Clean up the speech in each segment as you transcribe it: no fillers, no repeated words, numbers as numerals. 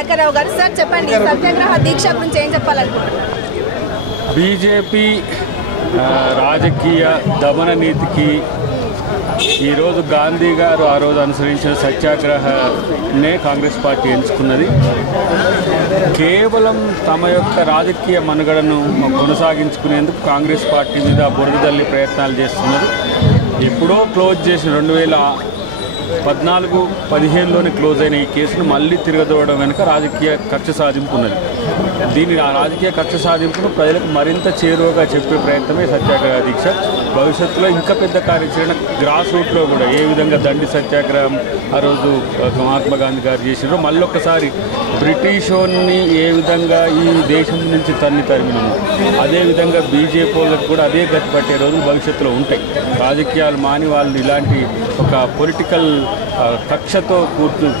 దయాకర్ రావు గారు. సార్ చెప్పండి, సత్యాగ్రహ దీక్ష గురించి ఏం చెప్పాలనుకుంటున్నారు? బీజేపీ రాజకీయ దమన నీతికి ఈరోజు గాంధీ గారు ఆ రోజు అనుసరించిన సత్యాగ్రహనే కాంగ్రెస్ పార్టీ ఎంచుకున్నది. కేవలం తమ యొక్క రాజకీయ మనుగడను కొనసాగించుకునేందుకు కాంగ్రెస్ పార్టీ మీద బురదల్లి ప్రయత్నాలు చేస్తున్నారు. ఎప్పుడో క్లోజ్ చేసిన 2014-15లోనే క్లోజ్ అయిన ఈ కేసును మళ్ళీ తిరగదోవడం వెనుక రాజకీయ కక్ష సాధింపు ఉన్నది. ఆ రాజకీయ కక్ష సాధింపును ప్రజలకు మరింత చేరువగా చెప్పే ప్రయత్నమే సత్యాగ్రహ దీక్ష. భవిష్యత్తులో ఇంకా పెద్ద కార్యాచరణ గ్రాస్ రూట్లో కూడా ఏ విధంగా దండి సత్యాగ్రహం ఆ రోజు మహాత్మా గాంధీ గారు చేసినారో మళ్ళొక్కసారి బ్రిటిష్ వారిని ఏ విధంగా ఈ దేశం నుంచి తరిమినాము అదేవిధంగా బీజేపీ వాళ్ళకు కూడా అదే గతి పట్టే రోజులు భవిష్యత్తులో ఉంటాయి. రాజకీయాలు మాని వాళ్ళు ఇలాంటి ఒక పొలిటికల్ కక్షతో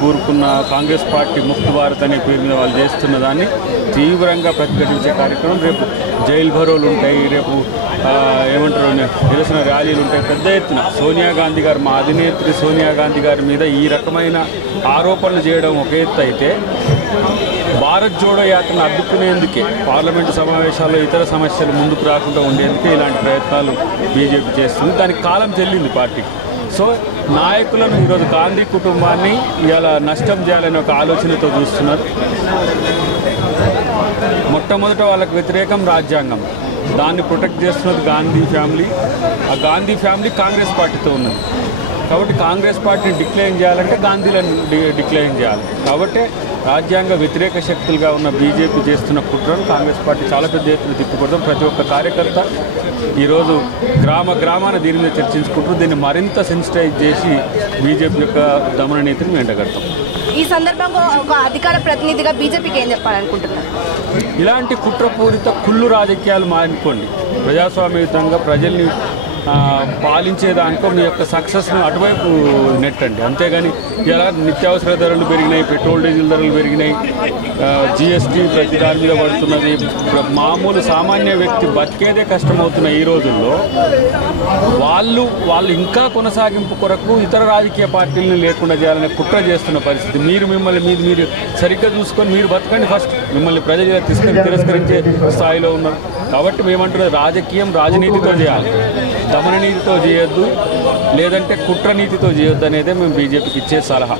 కూరుకున్న కాంగ్రెస్ పార్టీ ముక్త భారత్ అనే పేరు మీద వాళ్ళు చేస్తున్న దాన్ని తీవ్రంగా ప్రతిఘటించే కార్యక్రమం. రేపు జైలు భరోలు ఉంటాయి, రేపు ఏమంటారు నిరసన ర్యాలీలు ఉంటాయి పెద్ద ఎత్తున. సోనియా గాంధీ గారు, మా అధినేత్రి సోనియా గాంధీ గారి మీద ఈ రకమైన ఆరోపణలు చేయడం ఒక ఎత్తు అయితే, భారత్ జోడో యాత్రను అడ్డుకునేందుకే పార్లమెంటు సమావేశాల్లో ఇతర సమస్యలు ముందుకు రాకుండా ఉండేందుకే ఇలాంటి ప్రయత్నాలు బీజేపీ చేస్తుంది. దానికి కాలం చెల్లింది పార్టీకి. సో నాయకులను ఈరోజు గాంధీ కుటుంబాన్ని ఇలా నష్టం చేయాలనే ఒక ఆలోచనతో చూస్తున్నారు. మొట్టమొదట వాళ్ళకు వ్యతిరేకం రాజ్యాంగం, దాన్ని ప్రొటెక్ట్ చేస్తున్నది గాంధీ ఫ్యామిలీ. ఆ గాంధీ ఫ్యామిలీ కాంగ్రెస్ పార్టీతో ఉన్నది కాబట్టి కాంగ్రెస్ పార్టీని డిక్లైన్ చేయాలంటే గాంధీలను డిక్లైన్ చేయాలి. కాబట్టి రాజ్యాంగ వ్యతిరేక శక్తులుగా ఉన్న బీజేపీ చేస్తున్న కుట్రను కాంగ్రెస్ పార్టీ చాలా పెద్ద ఎత్తున తిప్పికొడతాం. ప్రతి ఒక్క కార్యకర్త ఈరోజు గ్రామాన దీని మీద చర్చించుకుంటూ దీన్ని మరింత సెన్సిటైజ్ చేసి బీజేపీ యొక్క దమన నీతిని ఎండగడతాం. ఈ సందర్భంగా ఒక అధికార ప్రతినిధిగా బీజేపీకి ఏం చెప్పాలనుకుంటున్నారు? ఇలాంటి కుట్రపూరిత కుళ్ళు రాజకీయాలు మానుకోండి. ప్రజాస్వామ్యయుతంగా ప్రజల్ని పాలించేదానికో మీ యొక్క సక్సెస్ను అటువైపు నెట్టండి. అంతేగాని ఇలా నిత్యావసర ధరలు పెరిగినాయి, పెట్రోల్ డీజిల్ ధరలు పెరిగినాయి, జిఎస్టీ ప్రతి దాని మీద పడుతున్నది, మామూలు సామాన్య వ్యక్తి బతికేదే కష్టమవుతున్న ఈ రోజుల్లో వాళ్ళు ఇంకా కొనసాగింపు కొరకు ఇతర రాజకీయ పార్టీలను లేకుండా చేయాలనే కుట్ర చేస్తున్న పరిస్థితి. మీరు సరిగ్గా చూసుకొని మీరు బతకండి ఫస్ట్. మిమ్మల్ని ప్రజలు తిరస్కరించే స్థాయిలో ఉన్నారు. కాబట్టి మేమంటున్నది రాజకీయం రాజనీతితో చేయాలి, దమన నీతితో చేయొద్దు, లేదంటే కుట్ర నీతితో చేయొద్దు అనేదే మేము బీజేపీకి ఇచ్చే సలహా.